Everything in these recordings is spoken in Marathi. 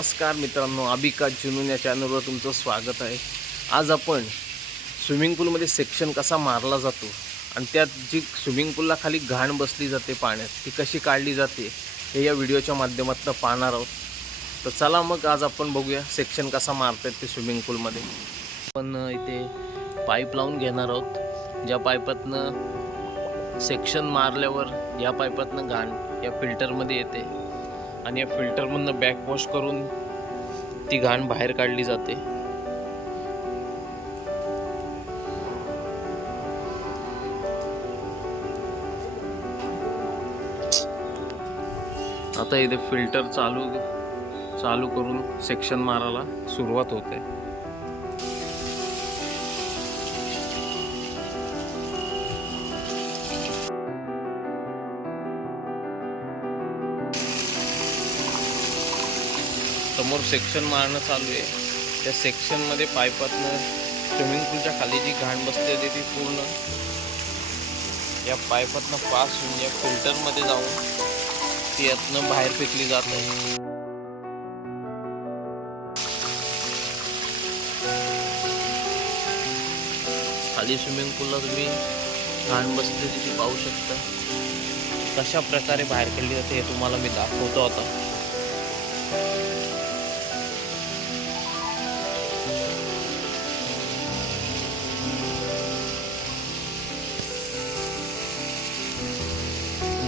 नमस्कार मित्रांनो अबिका जुनून या चॅनलवर तुमचं स्वागत आहे. आज आपण स्विमिंग पूलमध्ये सेक्शन कसा मारला जातो आणि त्यात जी स्विमिंग पूलला खाली घाण बसली जाते पाण्यात ती कशी काढली जाते हे या व्हिडिओच्या माध्यमातून पाहणार आहोत. तर चला मग आज आपण बघूया सेक्शन कसा मारतात ते स्विमिंग पूलमध्ये आपण इथे पाईप लावून घेणार आहोत. ज्या पाईपातनं सेक्शन मारल्यावर या पाईपातनं घाण या फिल्टरमध्ये येते. आणि या फिल्टरमधनं बॅकवॉश करून ती घाण बाहेर काढली जाते. आता इथे फिल्टर चालू चालू करून सेक्शन मारायला सुरुवात होते. समोर सेक्शन मारणं चालू आहे. त्या सेक्शनमध्ये पायपातनं स्विमिंग पूलच्या खाली जी घाण बसते ते ती पूर्ण. या पायपातनं पास होऊन या फिल्टरमध्ये जाऊन ती यातनं बाहेर फेकली जाते खाली स्विमिंग पूलला तुम्ही घाण बसते तिथे पाहू शकता. कशा प्रकारे बाहेर काढली जाते हे तुम्हाला मी दाखवतो आता.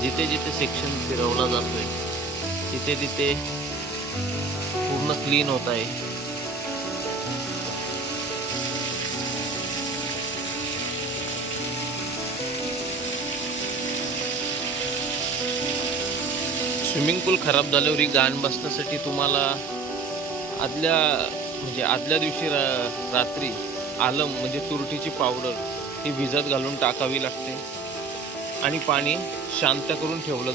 जिथे जिथे सेक्शन फिरवला जातोय तिथे तिथे पूर्ण क्लीन होत आहे. स्विमिंग पूल खराब झाल्यावर ही गाण बसण्यासाठी तुम्हाला आदल्या म्हणजे आदल्या दिवशी रा रात्री आलम म्हणजे तुरटीची पावडर ही भिजत घालून टाकावी लागते. आणि पाणी शांत करून ठेवलं.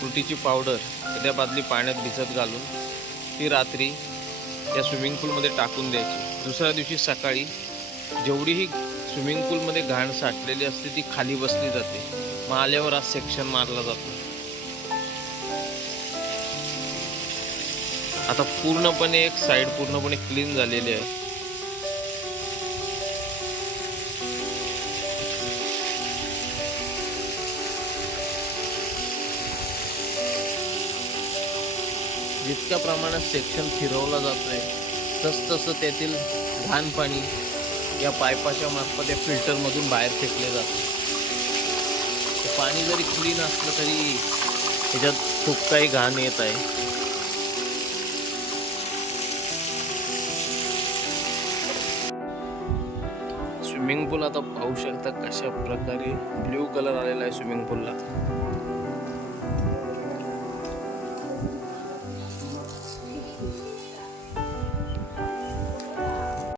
तुरटीची पावडर त्या बादली पाण्यात भिजत घालून ती रात्री त्या स्विमिंग पूलमध्ये टाकून द्यायची. दुसऱ्या दिवशी सकाळी जेवढीही स्विमिंग पूलमध्ये घाण साठलेली असते ती खाली बसली जाते. मग आल्यावर आज सेक्शन मारला जातो. आता पूर्णपणे एक साईड पूर्णपणे क्लीन झालेली आहे. जितक्या प्रमाणात सेक्शन फिरवला जातो आहे तसतसं त्यातील घाण पाणी या पायपाच्या मार्फत या फिल्टरमधून बाहेर फेकले जाते. पाणी जरी क्लीन असलं तरी त्याच्यात खूप काही घाण येत आहे. स्विमिंग पूल आता पाहू शकता कशा प्रकारे ब्ल्यू कलर आलेला आहे स्विमिंग पूलला.